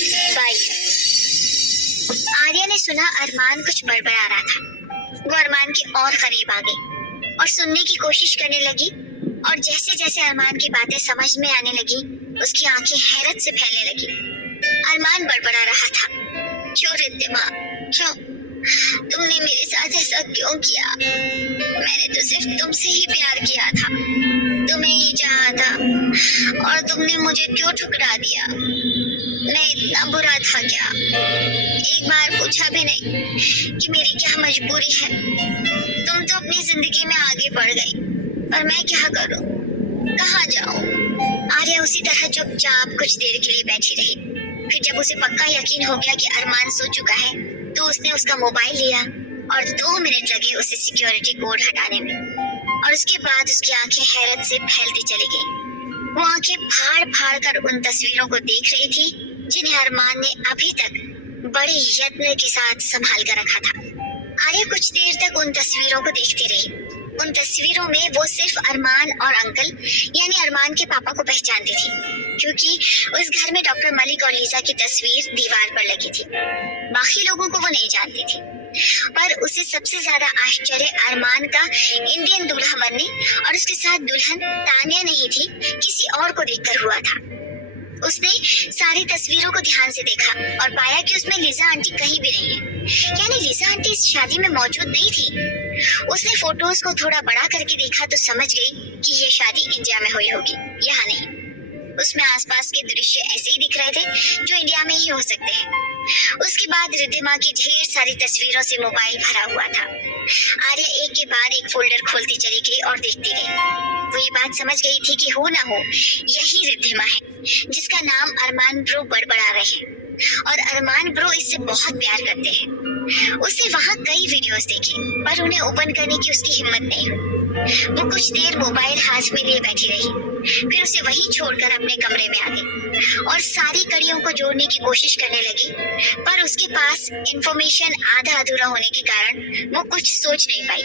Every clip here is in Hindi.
22। आर्या ने सुना अरमान कुछ बड़बड़ा रहा था। वो अरमान के और करीब आ गई और सुनने की कोशिश करने लगी, और जैसे जैसे अरमान की बातें समझ में आने लगी, उसकी आंखें हैरत से फैलने लगी। अरमान बड़बड़ा रहा था, क्यों रिद्धिमा, क्यों तुमने मेरे साथ ऐसा क्यों किया? मैंने तो सिर्फ तुमसे ही प्यार किया था, तुम्हें ही चाहा था, और तुमने मुझे क्यों ठुकरा दिया? मैं इतना बुरा था क्या? एक बार पूछा भी नहीं कि मेरी क्या मजबूरी है? तुम तो अपनी जिंदगी में आगे बढ़ गई, पर मैं क्या करूं, कहाँ जाऊं? आर्या उसी तरह चुपचाप कुछ देर के लिए बैठी रही। फिर जब उसे पक्का यकीन हो गया कि अरमान सो चुका है, तो उसने उसका मोबाइल लिया और 2 मिनट लगे उसे सिक्योरिटी कोड हटाने में, और उसके बाद उसकी आंखें हैरत से फैलती चली गई। वो आंखें फाड़ फाड़ कर उन तस्वीरों को देख रही थी जिन्हें अरमान ने अभी तक बड़े यत्न के साथ संभाल कर रखा था। आर्या कुछ देर तक उन तस्वीरों को देखती रही। उन तस्वीरों में वो सिर्फ अरमान और अंकल यानी अरमान के पापा को पहचानती थी, क्योंकि उस घर में डॉक्टर मलिक और लीजा की तस्वीर दीवार पर लगी थी। बाकी लोगों को वो नहीं जानती थी, पर उसे सबसे ज्यादा आश्चर्य अरमान का इंडियन दूल्हा बनने और उसके साथ दुल्हन तानिया नहीं थी, किसी और को देखकर हुआ था। उसने सारी तस्वीरों को ध्यान से देखा और पाया कि उसमें लीजा आंटी कहीं भी नहीं है, यानी लीजा आंटी इस शादी में मौजूद नहीं थी। उसने फोटोज को थोड़ा बड़ा करके देखा तो समझ गई कि ये शादी इंडिया में हुई होगी, यहाँ नहीं। उसमें आसपास के दृश्य ऐसे ही दिख रहे थे जो इंडिया में ही हो सकते हैं। उसके बाद रिद्धिमा की ढेर सारी तस्वीरों से मोबाइल भरा हुआ था। आर्या एक के बाद एक फोल्डर खोलती चली गई और देखती गई। वो ये बात समझ गई थी कि हो ना हो यही रिद्धिमा है जिसका नाम अरमान ब्रो बड़बड़ा रहे हैं, और अरमान ब्रो इससे बहुत प्यार करते हैं। उसने वहाँ कई वीडियोस देखे, पर उन्हें ओपन करने की उसकी हिम्मत नहीं हुई। वो कुछ देर मोबाइल हाथ में लिए बैठी रही, फिर उसे वहीं छोड़कर अपने कमरे में आ गई और सारी कड़ियों को जोड़ने की कोशिश करने लगी, पर उसके पास इंफॉर्मेशन आधा अधूरा होने के कारण वो कुछ सोच नहीं पाई।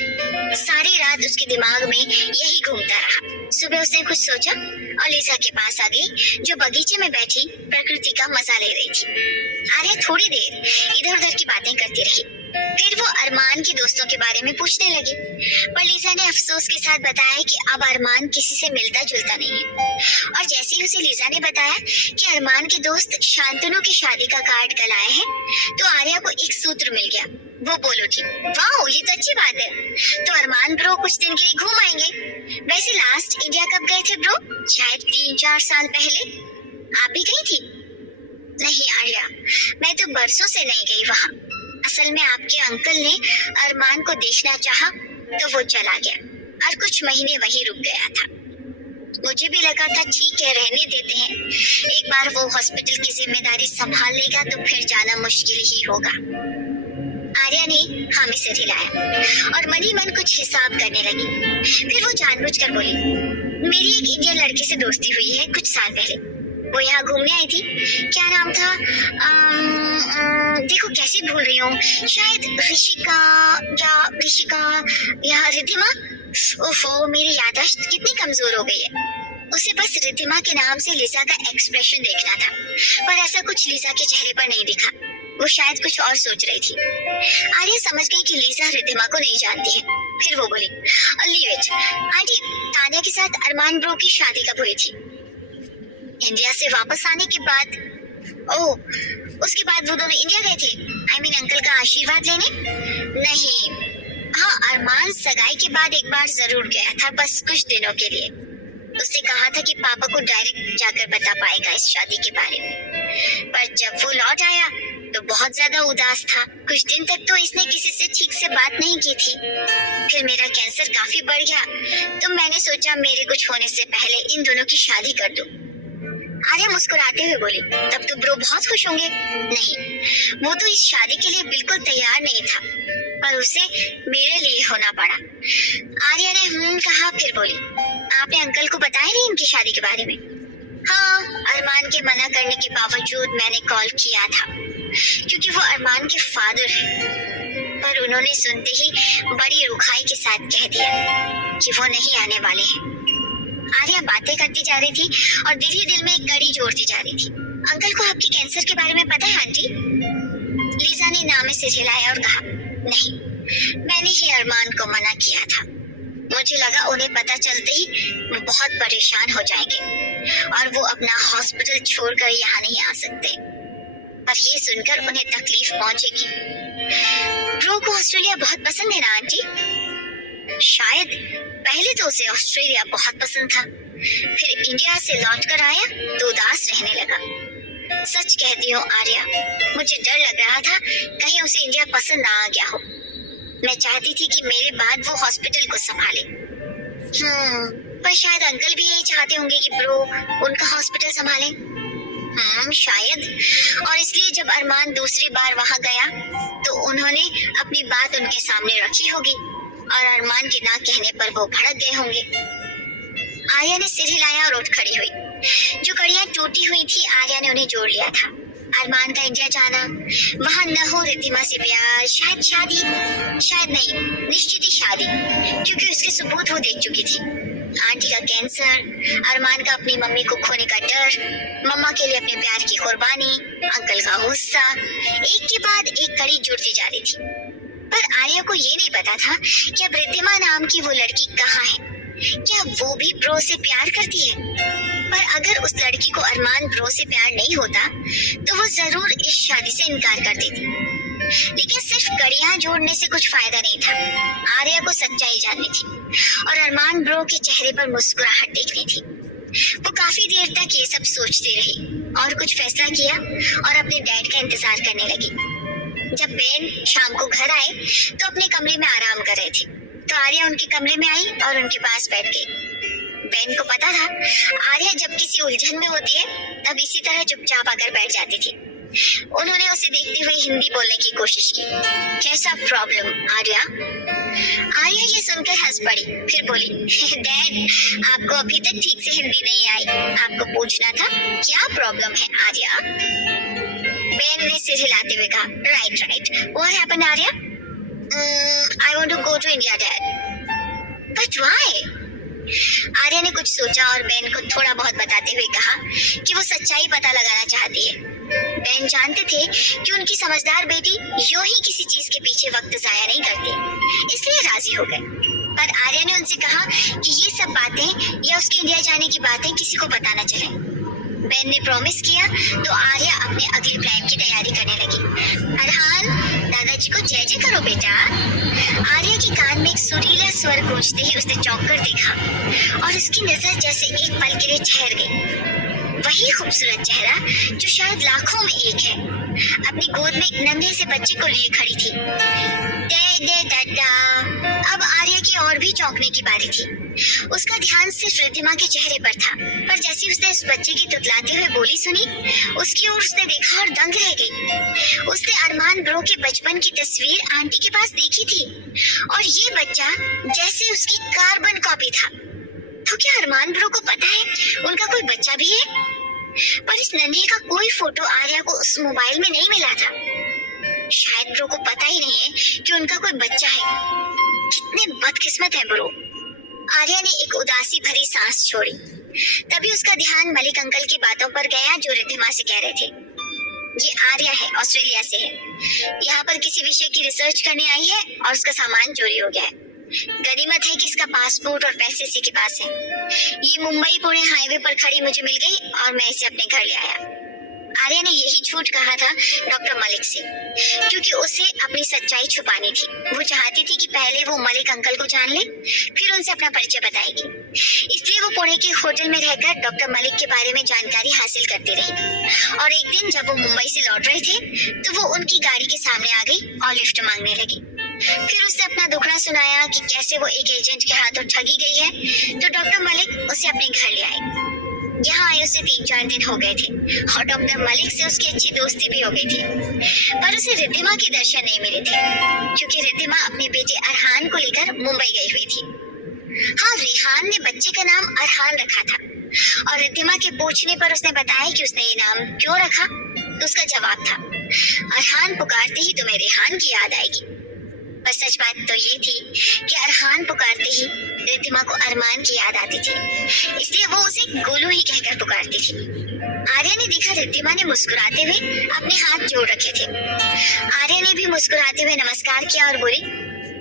सारी रात उसके दिमाग में यही घूमता रहा। सुबह उसने कुछ सोचा और लीजा के पास आ गई, जो बगीचे में बैठी प्रकृति का मजा ले रही थी। आर्या थोड़ी देर इधर उधर की बातें करती रही, फिर वो अरमान के दोस्तों के बारे में पूछने लगी, पर लीजा ने अफसोस के साथ बताया कि अब अरमान किसी से मिलता जुलता नहीं है। और जैसे ही उसे लीजा ने बताया कि अरमान के दोस्त शांतनु की शादी का कार्ड कल आए हैं, तो आर्या को एक सूत्र मिल गया। वो बोल उठी, वाह ये तो अच्छी बात है, तो अरमान ब्रो कुछ दिन के लिए घूम आएंगे। वैसे लास्ट इंडिया कब गए थे ब्रो? शायद 3-4 साल पहले। आप भी गई थी? नहीं आर्या, मैं तो बरसों से नहीं गई वहाँ। असल में आपके अंकल ने अरमान को देखना चाहा, तो वो चला गया और कुछ महीने वहीं रुक गया था। मुझे भी लगा था ठीक है, रहने देते हैं, एक बार वो हॉस्पिटल की जिम्मेदारी संभाल लेगा तो फिर जाना मुश्किल ही होगा। आर्या ने हामी से हिलाया और मन ही मन कुछ हिसाब करने लगी। फिर वो जानबूझकर बोली, मेरी एक इंडियन लड़के से दोस्ती हुई है कुछ साल पहले। वो यहाँ घूमने आई थी, क्या नाम था, देखो कैसे भूल रही हूँ, शायद ऋषिका या रिद्धिमा। ओफो, मेरी याददाश्त कितनी कमजोर हो गई है। उसे बस रिद्धिमा के नाम से लीजा का एक्सप्रेशन देखना था, पर ऐसा कुछ लीजा के चेहरे पर नहीं दिखा। वो शायद कुछ और सोच रही थी। आर्या समझ गई कि लीजा रिद्धिमा को नहीं जानती है। फिर वो बोली, लीव इट आंटी, तानिया के साथ अरमान ब्रो की शादी कब हुई थी? इंडिया से वापस आने के बाद। ओह, उसके बाद वो दोनों इंडिया गए थे? I mean, अंकल का आशीर्वाद लेने? नहीं, हाँ अरमान सगाई के बाद एक बार जरूर गया था, बस कुछ दिनों के लिए। उसने कहा था कि पापा को डायरेक्ट जाकर बता पाएगा इस शादी के बारे में, पर जब वो लौट आया तो बहुत ज्यादा उदास था। कुछ दिन तक तो इसने किसी से ठीक से बात नहीं की थी। फिर मेरा कैंसर काफी बढ़ गया, तो मैंने सोचा मेरे कुछ होने से पहले इन दोनों की शादी कर दूं। आर्या मुस्कुराते हुए बोली, तब तो ब्रो बहुत खुश होंगे। नहीं, वो तो इस शादी के लिए बिल्कुल तैयार नहीं था, पर उसे मेरे लिए होना पड़ा। आर्या ने कहा, फिर बोली, आपने अंकल को बताया नहीं इनकी शादी के बारे में? हाँ, अरमान के मना करने के बावजूद मैंने कॉल किया था, क्योंकि वो अरमान के फादर हैं, पर उन्होंने सुनते ही बड़ी रुखाई के साथ कह दिया कि वो नहीं आने वाले हैं। आर्या बातें करती जा रही थी और दिल ही दिल में एक कड़ी जोड़ती जा रही थी। अंकल को आपके कैंसर के बारे में पता है आंटी? लीजा ने नाम में सिर हिलाया और कहा, नहीं, मैंने ही अरमान को मना किया था। मुझे लगा उन्हें पता चलते ही वो बहुत परेशान हो जाएंगे और वो अपना हॉस्पिटल छोड़कर यहाँ नहीं आ सकते। पर ये सुनकर उन्हें तकलीफ पहुंचेगी। ब्रो को ऑस्ट्रेलिया बहुत पसंद है ना आंटी? शायद पहले तो उसे ऑस्ट्रेलिया बहुत पसंद था, फिर इंडिया से लौटकर आया तो उदास रहने लगा। सच कहती हूँ आर्या, मुझे डर लग रहा था कहीं उसे इंडिया पसंद ना आ गया हो। मैं चाहती थी कि मेरे बाद वो हॉस्पिटल को संभाले। पर शायद अंकल भी यही चाहते होंगे कि ब्रो उनका हॉस्पिटल संभाले। शायद। और इसलिए जब अरमान दूसरी बार वहां गया तो उन्होंने अपनी बात उनके सामने रखी होगी और अरमान के ना कहने पर वो भड़क गए होंगे। आर्या ने सिर हिलाया और उठ खड़ी हुई। जो कड़ियां टूटी हुई थी आर्या ने उन्हें जोड़ लिया था। अरमान का इंडिया जाना, वहां न हो रिद्धिमा से प्यार, शायद शादी, शायद नहीं, निश्चित ही शादी, क्योंकि उसके सबूत वो देख चुकी थी। आंटी का कैंसर, अरमान का अपनी मम्मी को खोने का डर, मम्मा के लिए अपने प्यार की कुर्बानी, अंकल का गुस्सा, एक के बाद एक कड़ी जुड़ती जा रही थी। पर आर्या को ये नहीं पता था कि अब रिद्धिमा नाम की वो लड़की कहाँ है। क्या वो भी ब्रो से प्यार करती है? पर अगर उस लड़की को अरमान ब्रो से प्यार नहीं होता तो वो जरूर इस शादी से इनकार कर देती। लेकिन सिर्फ कड़ियां जोड़ने से कुछ फायदा नहीं था। आर्या को सच्चाई जाननी थी और अरमान ब्रो के चेहरे पर मुस्कुराहट देखनी थी। वो काफी देर तक ये सब सोचती रही और कुछ फैसला किया और अपने डैड का इंतजार करने लगी। जब बेन शाम को घर आए तो अपने कमरे में आराम कर रहे थे तो आर्या उनके कमरे में आई और उनके पास बैठ गई। बेन को पता था आर्या जब किसी उलझन में होती है तब इसी तरह चुपचाप आकर बैठ जाती थी। उन्होंने उसे देखते हुए हिंदी बोलने की कोशिश की। कैसा प्रॉब्लम आर्या? आर्या ये सुनकर हंस पड़ी, फिर बोली, डैड आपको अभी तक ठीक से हिंदी नहीं आई, आपको पूछना था क्या प्रॉब्लम है आर्या? बेन ने सिर हिलाते हुए कहा, right, what happened Arya? I want to go to India dad. But why? Arya ने कुछ सोचा और बेन को थोड़ा बहुत बताते हुए कहा कि वो सच्चाई पता लगाना चाहती है। बेन जानते थे कि उनकी समझदार बेटी यूं ही किसी चीज के पीछे वक्त जाया नहीं करती, इसलिए राजी हो गए। पर आर्या ने उनसे कहा कि ये सब बातें या उसके इंडिया जाने की बातें किसी को पता न चले। बेन ने प्रॉमिस किया तो आर्या अपने अगले प्लान की तैयारी करने लगी। अरहान, दादाजी को जय जय करो बेटा। आर्या के कान में एक सुरीला स्वर गूंजते ही उसने चौंक कर देखा और उसकी नजर जैसे एक पल के लिए ठहर गई। वही खूबसूरत चेहरा जो शायद लाखों में एक है, अपनी गोद में एक नन्हे से बच्चे को लिए खड़ी थी। दे दे दादा। अब आर्या की और भी चौंकने की बारी थी। उसका ध्यान सिर्फ रिद्धिमा के चेहरे पर था, पर जैसे उसने उस बच्चे की तुतलाते हुए बोली सुनी, उसकी ओर उसने देखा और दंग रह गई। उसने अरमान ब्रो के बचपन की तस्वीर आंटी के पास देखी थी और ये बच्चा जैसे उसकी कार्बन कॉपी था। तो क्या अरमान ब्रो को पता है उनका कोई बच्चा भी है? पर इस नन्हे का कोई फोटो आर्या को उस मोबाइल में नहीं मिला था। शायद ब्रो को पता ही नहीं है कि उनका कोई बच्चा है। कितने बदकिस्मत है ब्रो। आर्या ने एक उदासी भरी सांस छोड़ी। तभी उसका ध्यान मलिक अंकल की बातों पर गया जो रिद्धिमा से कह रहे थे। ये आर्या है, ऑस्ट्रेलिया से है, यहाँ पर किसी विषय की रिसर्च करने आई है और उसका सामान चोरी हो गया है। गनीमत है कि इसका पासपोर्ट और पैसे इसी के पास है। ये मुंबई पुणे हाईवे पर खड़ी मुझे मिल गई और मैं इसे अपने घर ले आया। आर्या ने यही झूठ कहा था डॉक्टर मलिक से, क्योंकि उसे अपनी सच्चाई छुपानी थी। वो चाहती थी कि पहले वो मलिक अंकल को जान ले, फिर उनसे अपना परिचय बताएगी। इसलिए वो पुणे के होटल में रहकर डॉक्टर मलिक के बारे में जानकारी हासिल करती रही। और एक दिन जब वो मुंबई से लौट रहे थे तो वो उनकी गाड़ी के सामने आ गई और लिफ्ट मांगने लगी। फिर उसने अपना दुखड़ा सुनाया कि कैसे वो एक एजेंट के हाथों ठगी गई है, तो डॉक्टर मलिक उसे अपने घर ले आए। यहाँ आए उसे 3-4 दिन हो गए थे और डॉक्टर मलिक से उसकी अच्छी दोस्ती भी हो गई थी। पर उसे रिद्धिमा के दर्शन नहीं मिले थे, क्योंकि रिद्धिमा अपने बेटे अरहान को लेकर मुंबई गई हुई थी। हाँ, रेहान ने बच्चे का नाम अरहान रखा था और रिद्धिमा के पूछने पर उसने बताया कि उसने ये नाम क्यों रखा, तो उसका जवाब था, अरहान पुकारते ही तुम्हें रेहान की याद आएगी। पर सच बात तो ये थी कि अरहान पुकारते ही रिद्धिमा को अरमान की याद आती थी, इसलिए वो उसे गोलू ही कहकर पुकारती थी। आर्या ने देखा रिद्धिमा ने मुस्कुराते हुए अपने हाथ जोड़ रखे थे। आर्या ने भी मुस्कुराते हुए नमस्कार किया और बोली,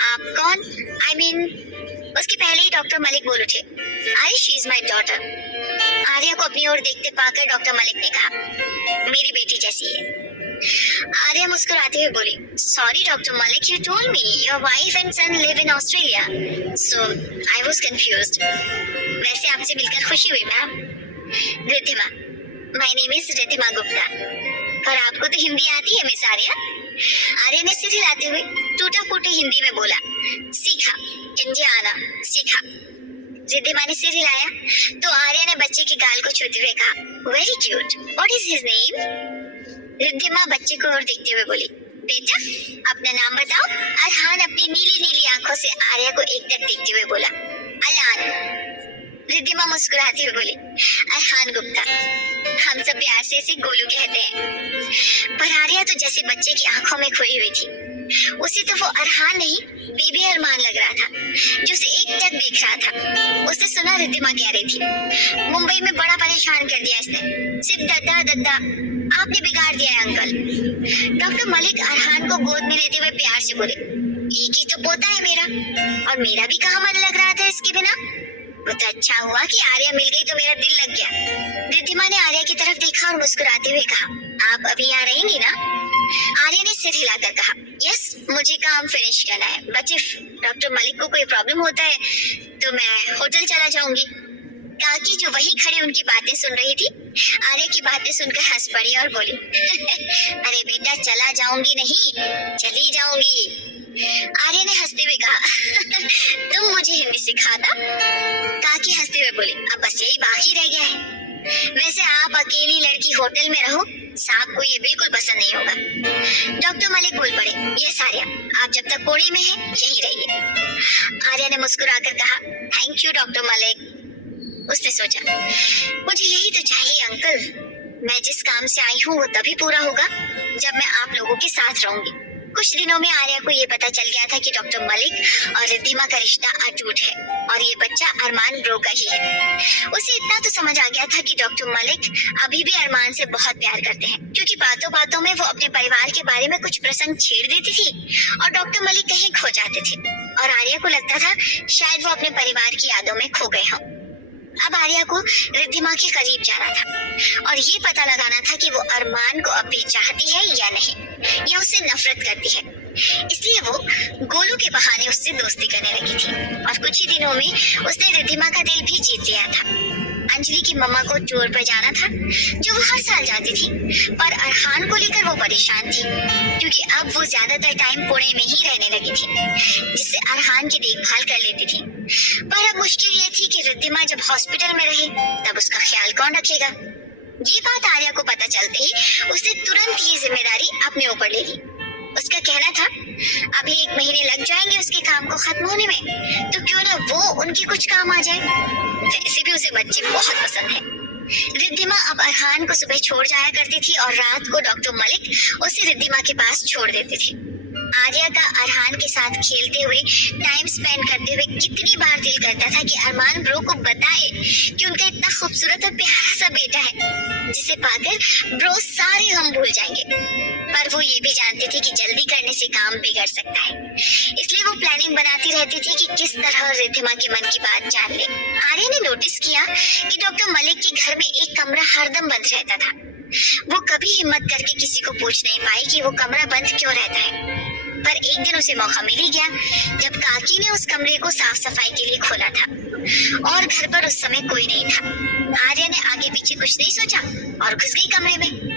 आप कौन? उसके पहले ही डॉक्टर मलिक बोल उठे, अरे she is my daughter. Arya को अपनी ओर देखते पाकर डॉक्टर मलिक ने कहा, मेरी बेटी जैसी है। आर्या मुस्कुराते हुए बोली, sorry doctor Malik, you told me your wife and son live in Australia, so I was confused. वैसे आपसे मिलकर खुशी हुई ma'am. Riddhima, my name is Riddhima Gupta. पर आपको तो हिंदी आती है मिस आर्या? आर्या ने सिर हिलाते हुए टूटा फूटा हिंदी में बोला, सीखा, इंडिया आना सीखा। रिद्धिमा ने सिर हिलाया तो आर्या ने बच्चे के गाल को छूते हुए कहा, very cute, what is his name? Riddhima बच्चे को और देखते हुए बोली, बेटा अपना नाम बताओ। अरहान अपनी नीली नीली आंखों से आर्या को एकटक देखते हुए बोला, अलान। रिद्धिमा मुस्कुराते हुए बोली, अरहान गुप्ता, हम सब प्यार से इसे गोलू कहते हैं। पर आर्या तो जैसे बच्चे की आंखों में खोई हुई थी। उसे तो वो अरहान नहीं बेबी अरमान लग रहा था, जो उसे एकटक देख रहा था। उसने सुना रिद्धिमा कह रही थी, मुंबई में बड़ा परेशान कर दिया इसने, सिर्फ दद्दा दद्दा, आपने बिगाड़ दिया है अंकल। डॉक्टर मलिक अरहान को गोद में लेते हुए प्यार से बोले, एक ही तो पोता है मेरा, और मेरा भी कहाँ मन लग रहा था इसके बिना। वो तो अच्छा हुआ कि आर्या मिल गई तो मेरा दिल लग गया। रिद्धिमा ने आर्या की तरफ देखा और मुस्कुराते हुए कहा, आप अभी यहाँ रहेंगी ना? आर्या ने सिर हिलाकर कहा, यस, मुझे काम फिनिश करना है, बट इफ डॉक्टर मलिक को कोई प्रॉब्लम होता है तो मैं होटल चला जाऊंगी। काकी जो वही खड़े उनकी बातें सुन रही थी, आर्या की बातें सुनकर हंस पड़ी और बोली, अरे बेटा चला जाऊंगी नहीं, चली जाऊंगी। आर्या ने हंसते हुए कहा, तुम मुझे हिंदी सिखाना? काकी हंसते हुए बोली, अब बस यही बाकी रह गया है। वैसे आप अकेली लड़की होटल में रहो, साहब को ये बिल्कुल पसंद नहीं होगा। डॉक्टर मलिक बोल पड़े, यस आर्या, आप जब तक पुणे में हैं यही रहिए। आर्या ने मुस्कुराकर कहा, थैंक यू डॉक्टर मलिक। उसने सोचा, मुझे यही तो चाहिए अंकल। मैं जिस काम से आई हूँ वो तभी पूरा होगा जब मैं आप लोगों के साथ रहूंगी। कुछ दिनों में आर्या को ये पता चल गया था कि डॉक्टर मलिक और रिद्धिमा का रिश्ता अटूट है और ये बच्चा अरमान ब्रो का ही है। उसे इतना तो समझ आ गया था कि डॉक्टर मलिक अभी भी अरमान से बहुत प्यार करते हैं, क्योंकि बातों बातों में वो अपने परिवार के बारे में कुछ प्रसंग छेड़ देती थी और डॉक्टर मलिक कहीं खो जाते थे और आर्या को लगता था शायद वो अपने परिवार की यादों में खो गए हों। अब आर्या को रिद्धिमा के करीब जाना था और ये पता लगाना था कि वो अरमान को अब भी चाहती है या नहीं, या उससे नफरत करती है। इसलिए वो गोलू के बहाने उससे दोस्ती करने लगी थी और कुछ ही दिनों में उसने रिद्धिमा का दिल भी जीत लिया था। अंजलि की मम्मा को टूर पर जाना था, जो वो हर साल जाती थी, पर अरहान को लेकर वो परेशान थी, क्योंकि अब वो ज्यादातर टाइम पुणे में ही रहने लगी थी, जिससे अरहान की देखभाल कर लेती थी। पर अब मुश्किल ये थी कि रिद्धिमा जब हॉस्पिटल में रहे तब उसका ख्याल कौन रखेगा। ये बात आर्या को पता चलते ही उसने तुरंत ये जिम्मेदारी अपने ऊपर ले ली। उसका कहना था, अभी 1 महीने लग जाएंगे उसके काम को खत्म होने में, तो क्यों ना वो उनके कुछ काम आ जाए। वैसे भी उसे बच्चे बहुत पसंद है। रिद्धिमा अब अरहान को सुबह छोड़ जाया करती थी और रात को डॉक्टर मलिक उसे रिद्धिमा के पास छोड़ देते थे। आर्या का अरहान के साथ खेलते हुए, टाइम स्पेंड करते हुए कितनी बार दिल करता था कि अरमान ब्रो को बताए कि उनका इतना खूबसूरत और प्यारा सा बेटा है, जिसे पाकर ब्रो सारे गम भूल जाएंगे। पर वो ये भी जानती थी कि जल्दी करने से काम बिगड़ सकता है, इसलिए वो प्लानिंग बनाती रहती थी कि किस तरह रिद्धिमा के मन की बात जान ले। आर्या ने नोटिस किया कि डॉक्टर मलिक के घर में एक कमरा हरदम बंद रहता था। वो कभी हिम्मत करके किसी को पूछ नहीं पाई कि वो कमरा बंद क्यों रहता है, पर एक दिन उसे मौका मिल ही गया जब काकी ने उस कमरे को साफ सफाई के लिए खोला था और घर पर उस समय कोई नहीं था। आर्या ने आगे पीछे कुछ नहीं सोचा और घुस गई कमरे में।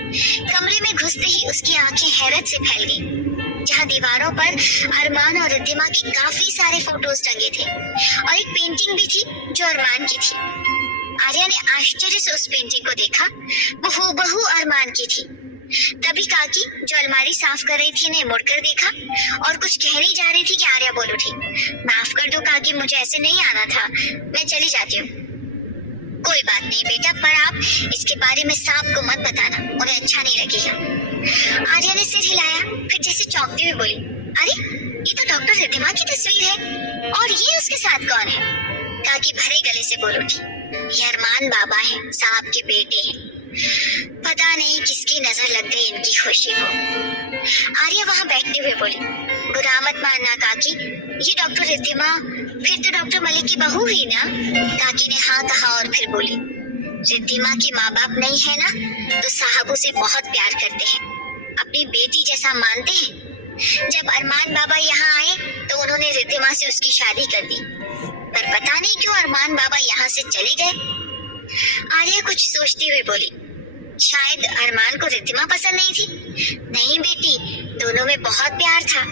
कमरे में घुसते ही उसकी आंखें हैरत से फैल गईं, जहाँ दीवारों पर अरमान और रिद्धिमा के काफी सारे फोटोज टंगे थे और एक पेंटिंग भी थी जो अरमान की थी। आर्या ने आश्चर्य से उस पेंटिंग को देखा, वो हूबहू अरमान की थी। तभी काकी जो अलमारी साफ कर रही थी ने मुड़कर देखा और कुछ कहने जा रही थी कि आर्या बोल उठी, माफ कर दो काकी, मुझे ऐसे नहीं आना था, मैं चली जाती हूँ। कोई बात नहीं बेटा, पर आप इसके बारे में साहब को मत बताना, उन्हें अच्छा नहीं लगेगा। आर्या ने सिर हिलाया, फिर जैसे चौंकते हुए बोली, अरे ये तो डॉक्टर रिद्धिमा की तस्वीर है, और ये उसके साथ कौन है? काकी भरे गले से बोल उठी, ये अरमान बाबा है, साहब के बेटे हैं। पता नहीं किसकी नजर लग गई इनकी खुशी को। आर्या वहां बैठते हुए बोली, बुरा मत मानना काकी, ये डॉक्टर रिद्धिमा फिर तो डॉक्टर मलिक की बहू हुई ना? काकी ने हाँ कहा और फिर बोली, रिद्धिमा के माँ बाप नहीं है ना तो साहब उसे बहुत प्यार करते हैं, अपनी बेटी जैसा मानते हैं। जब अरमान बाबा यहाँ आए तो उन्होंने रिद्धिमा से उसकी शादी कर दी, पर पता नहीं क्यों अरमान बाबा यहाँ से चले गए। आर्या कुछ सोचती हुई बोली, शायद अरमान को रिद्धिमा पसंद नहीं थी। नहीं बेटी, दोनों में बहुत प्यार था।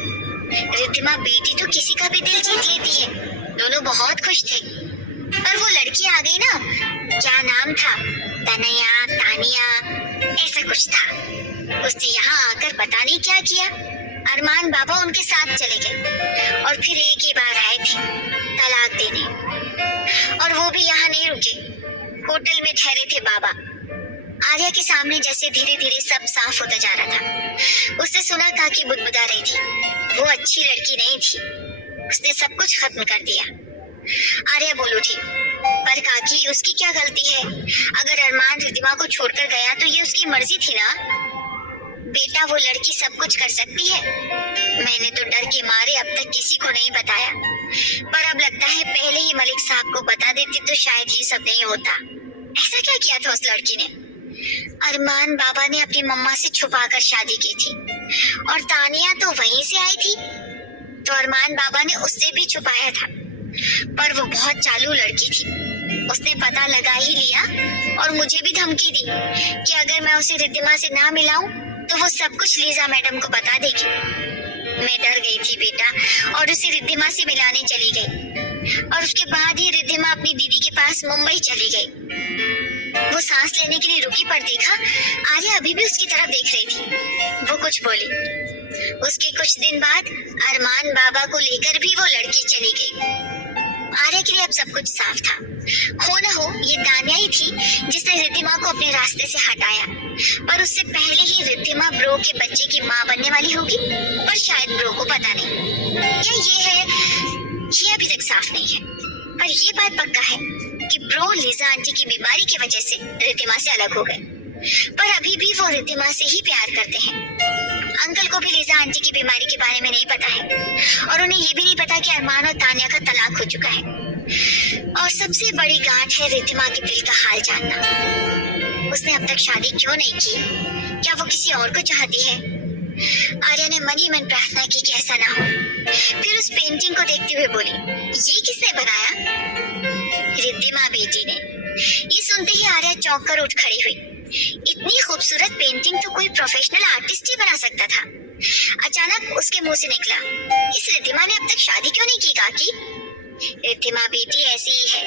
रिद्धिमा बेटी तो किसी का भी दिल जीत लेती है, दोनों बहुत खुश थे। पर वो लड़की आ गई ना, क्या नाम था, तनया तानिया ऐसा कुछ था। उसने यहाँ आकर पता नहीं क्या किया, अरमान बाबा उनके साथ चले गए और फिर एक ही बार आए थे तलाक देने, और वो भी यहाँ नहीं रुके, होटल में ठहरे थे बाबा। आर्या के सामने जैसे धीरे धीरे सब साफ होता जा रहा था। उसने सुना काकी बुदबुदा रही थी, वो अच्छी लड़की नहीं थी, उसने सब कुछ खत्म कर दिया। आर्या बोल उठी, पर काकी उसकी क्या गलती है? अगर अरमान रिद्धिमा को छोड़कर गया तो ये उसकी मर्जी थी ना। बेटा वो लड़की सब कुछ कर सकती है, मैंने तो डर के मारे अब तक किसी को नहीं बताया, पर अब लगता है पहले ही मलिक साहब को बता देती तो शायद ये सब नहीं होता। ऐसा क्या किया था उस लड़की ने? अरमान बाबा ने अपनी मम्मा से छुपाकर शादी की थी और तानिया तो वहीं से आई थी, तो अरमान बाबा ने उससे भी छुपाया था। पर वो बहुत चालू लड़की थी, उसने पता लगा ही लिया और मुझे भी धमकी दी कि अगर मैं उसे रिद्धिमा से ना मिलाऊं तो वो सब कुछ लीजा मैडम को बता देगी। मैं डर गई थी बेटा और उसे रिद्धिमा से मिलाने चली गई, और उसके बाद ही रिद्धिमा अपनी दीदी के पास मुंबई चली गई। वो सांस लेने के लिए रुकी, पर देखा आर्या अभी भी उसकी तरफ देख रही थी। वो कुछ बोली। उसके कुछ दिन बाद अरमान बाबा को लेकर भी वो लड़की चली गई। आर्या के लिए अब सब कुछ साफ था, हो न हो ये तानिया ही थी जिसने रिद्धिमा को अपने रास्ते से हटाया, पर उससे पहले ही रिद्धिमा ब्रो के बच्चे की माँ बनने वाली होगी, पर शायद ब्रो को पता नहीं, या ये अभी तक साफ नहीं है। पर ये बात पक्का है कि ब्रो लीजा आंटी की बीमारी की वजह से रिद्धिमा से अलग हो गए, पर अभी भी वो रिद्धिमा से ही प्यार करते हैं। अंकल को भी लीजा आंटी की बीमारी के बारे में नहीं पता है, और उन्हें ये भी नहीं पता कि अरमान और तानिया का तलाक हो चुका है। और सबसे बड़ी गांठ है रिद्धिमा के दिल का हाल जानना। उसने अब तक शादी क्यों नहीं की? क्या वो किसी और को चाहती है? आर्या ने मन ही मन प्रार्थना की कि ऐसा ना हो। फिर उस पेंटिंग को देखते हुए बोली, ये किसने बनाया? रिद्धिमा बेटी ने। ये सुनते ही आर्या चौंक कर उठ खड़ी हुई। इतनी खूबसूरत पेंटिंग तो कोई प्रोफेशनल आर्टिस्ट ही बना सकता था। अचानक उसके मुंह से निकला, इस रिद्धिमा ने अब तक शादी क्यों नहीं की काकी? रिद्धिमा बेटी ऐसी ही है।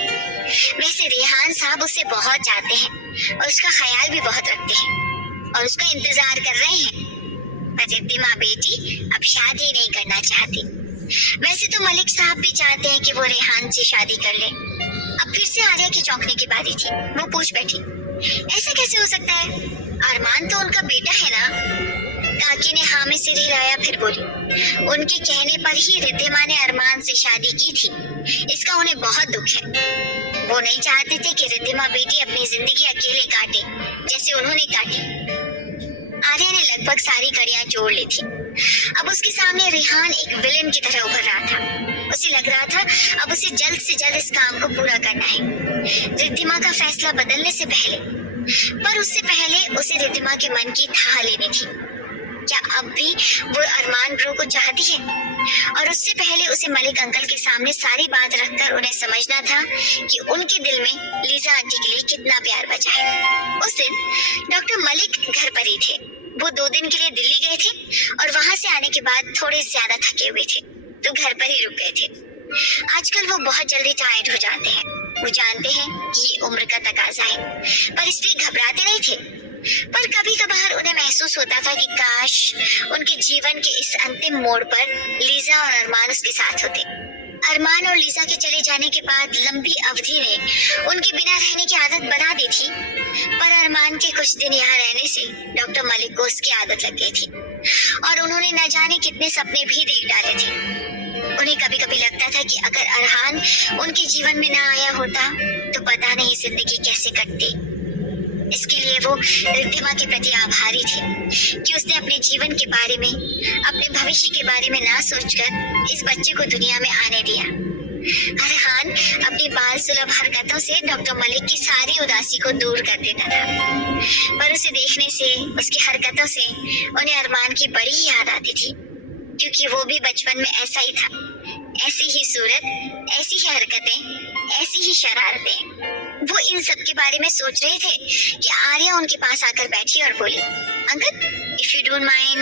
वैसे रेहान साहब उससे बहुत चाहते हैं और उसका ख्याल भी बहुत रखते हैं और उसका इंतजार कर रहे हैं, पर रिद्धिमा बेटी अब शादी नहीं करना चाहती। वैसे तो मलिक साहब भी चाहते हैं कि वो रेहान से शादी कर ले। अब फिर से आर्या की चौंकने की बारी थी। वो पूछ बैठी, ऐसा कैसे हो सकता है? अरमान तो उनका बेटा है ना? काकी ने हाँ में सिर हिलाया, फिर बोली, उनके कहने पर ही रिद्धिमा ने अरमान से शादी की थी। इसका उन्हें बहुत दुख है। वो नहीं चाहते थे कि रिद्धिमा बेटी अपनी जिंदगी अकेले काटे जैसे उन्होंने काटी। आर्या ने लगभग सारी कड़ियां जोड़ ली थी। अब उसके सामने रेहान एक विलेन की तरह उभर रहा था। उसे लग रहा था अब उसे जल्द से जल्द इस काम को पूरा करना है, रिद्धिमा का फैसला बदलने से पहले। पर उससे पहले उसे रिद्धिमा के मन की थाह लेनी थी। क्या अब भी वो अरमान ब्रो को चाहती है? और उससे पहले उसे मलिक अंकल के सामने सारी बात रखकर उन्हें समझना था कि उनके दिल में लीजा आंटी के लिए कितना प्यार बचा है। उस दिन डॉक्टर मलिक घर पर ही थे। वो 2 दिन के लिए दिल्ली गए थे और वहां से आने के बाद थोड़े ज्यादा थके हुए थे, तो घर पर ही रुक गए थे। आजकल वो बहुत जल्दी टायर्ड हो जाते हैं। वो जानते हैं कि ये उम्र का तकाजा है, पर इसलिए घबराते नहीं थे। पर कभी कभार उन्हें महसूस होता था कि काश उनके जीवन के इस अंतिम मोड़ पर लीजा और अरमान उसके साथ होते। अरमान और लीजा के चले जाने के बाद लंबी अवधि ने उनके बिना रहने की आदत बना दी थी, पर अरमान के कुछ दिन यहाँ रहने से डॉक्टर मलिक को उसकी आदत लग गई थी और उन्होंने न जाने कितने सपने भी देख डाले थे। उन्हें कभी कभी लगता था कि अगर अरहान उनके जीवन में न आया होता तो पता नहीं जिंदगी कैसे कटती। इसके लिए वो रिद्धिमा के प्रति आभारी थी कि उसने अपने जीवन के बारे में, अपने भविष्य के बारे में ना सोचकर इस बच्चे को दुनिया में आने दिया। अरहान अपनी बाल सुलभ हरकतों से डॉक्टर मलिक की सारी उदासी को दूर कर देता था, पर उसे देखने से, उसकी हरकतों से उन्हें अरमान की बड़ी याद आती थी, क्योंकि वो भी बचपन में ऐसा ही था। ऐसी ही सूरत, ऐसी ही हरकतें, ऐसी ही शरारतें। वो इन सब के बारे में सोच रहे थे कि आर्या उनके पास आकर बैठी और बोली, uncle, if you don't mind,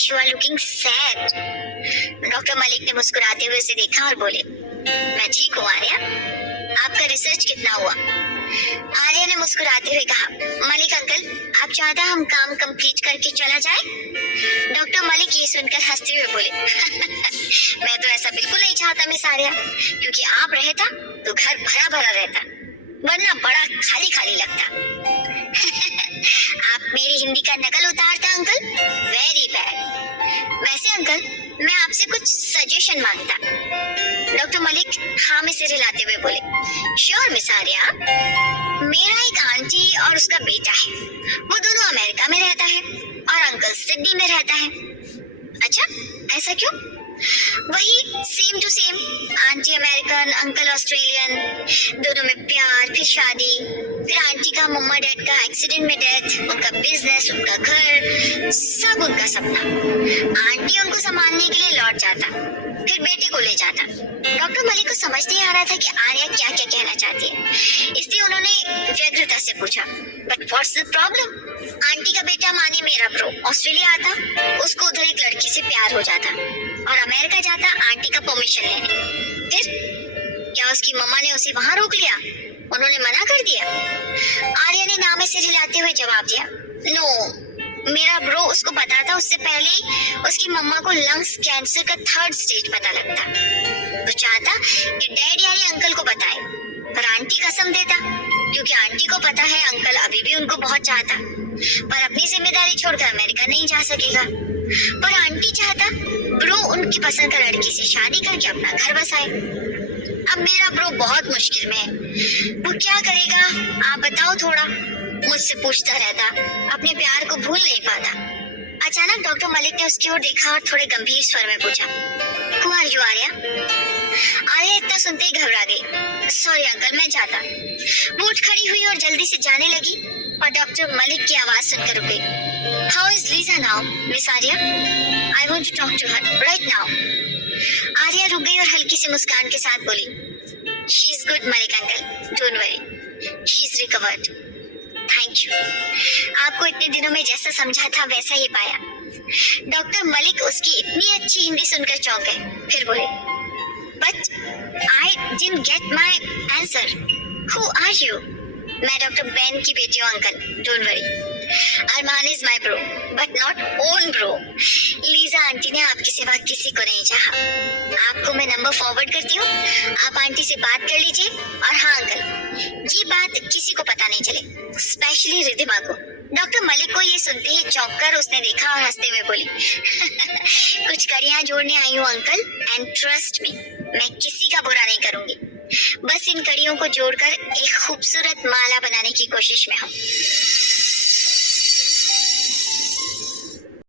you are looking sad. Doctor Malik ने मुस्कुराते हुए उसे देखा और बोले, मैं ठीक हूँ आर्या, आपका रिसर्च कितना हुआ? आर्या ने मुस्कुराते हुए कहा, मलिक अंकल, आप चाहता हम काम कंप्लीट करके चला जाए? डॉक्टर मलिक ये सुनकर हंसते हुए बोले, मैं तो ऐसा बिल्कुल नहीं चाहता मिस आर्या, क्योंकि आप रहता तो घर भरा भरा रहता, वरना बड़ा खाली खाली लगता। आप मेरी हिंदी का नकल उतारता अंकल, वेरी बैड। वैसे अंकल, मैं आपसे कुछ सजेशन मांगता। डॉक्टर मलिक हाँ में सिर हिलाते हुए बोले, श्योर मिस आर्या। मेरा एक आंटी और उसका बेटा है, वो दोनों अमेरिका में रहता है और अंकल सिडनी में रहता है। अच्छा, ऐसा क्यों? वही same to same, aunty American, uncle Australian, दोनों में प्यार, फिर शादी, फिर आंटी का मम्मा डैड का एक्सीडेंट में डेथ, उनका बिजनेस, उनका घर, सब उनका सपना। आंटी उनको संभालने के लिए लौट जाता, फिर बेटे को ले जाता। डॉक्टर मलिक को समझ नहीं आ रहा था कि आर्या क्या क्या कहना चाहती है, इसलिए उन्होंने व्यग्रता से पूछा, but what's the problem? Aunty का बेटा माने मेरा ब्रो ऑस्ट्रेलिया आता, उसको उधर एक लड़की से प्यार हो जाता और अमेरिका जाता आंटी का परमिशन लेने। फिर क्या उसकी मम्मा ने उसे वहां रोक लिया? उन्होंने मना कर दिया? आर्या ने नाम से हिलाते हुए जवाब दिया, नो, मेरा ब्रो उसको बताता उससे पहले ही उसकी मम्मा को लंग्स कैंसर का 3rd स्टेज पता लगता। वो चाहता कि डैड यानी अंकल को बताए, पर आंटी कसम देता, क्योंकि आंटी को पता है अंकल अभी भी उनको बहुत चाहता, पर अपनी जिम्मेदारी छोड़कर अमेरिका नहीं जा सकेगा। पर आंटी चाहता ब्रो उनकी पसंद का लड़की से शादी करके अपना घर बसाए। अब मेरा ब्रो बहुत मुश्किल में है, वो क्या करेगा आप बताओ थोड़ा? मुझसे पूछता रहता, अपने प्यार को भूल नहीं पाता। अचानक डॉक्टर मलिक ने उसकी ओर देखा और थोड़े गंभीर स्वर में पूछा, who are you Arya? Arya इतना सुनते ही घबरा गई। सॉरी अंकल, मैं जाता। वो उठ खड़ी हुई और जल्दी से जाने लगी, और डॉक्टर मलिक की आवाज सुनकर रुक गई। How is Lisa now miss Arya? I want to talk to her right now. Arya रुक गई और हल्की सी मुस्कान के साथ बोली, she is good Malik uncle, don't worry, she is recovered, thank you. आपको इतने दिनों में जैसा समझा था वैसा ही पाया। डॉक्टर मलिक उसकी इतनी अच्छी हिंदी सुनकर चौंक गए, फिर बोले, but I didn't get my answer, who are you? मैं डॉक्टर बेन की बेटी हूँ uncle, don't worry. Armaan is my bro, but not own bro. Lisa aunty ने आपकी सिवा किसी को नहीं चाहा। आपको मैं नंबर फॉरवर्ड करती हूँ, आप आंटी से बात कर लीजिए। और हाँ अंकल, ये बात किसी को पता नहीं चले, स्पेशली रिद्धिमा को। डॉक्टर मलिक को ये सुनते ही चौंक कर उसने देखा और हंसते हुए बोली, कुछ कड़ियां जोड़ने आई हूँ अंकल, एंड ट्रस्ट मी, मैं किसी का बुरा नहीं करूंगी, बस इन कड़ियों को जोड़कर एक खूबसूरत माला बनाने की कोशिश में हूँ।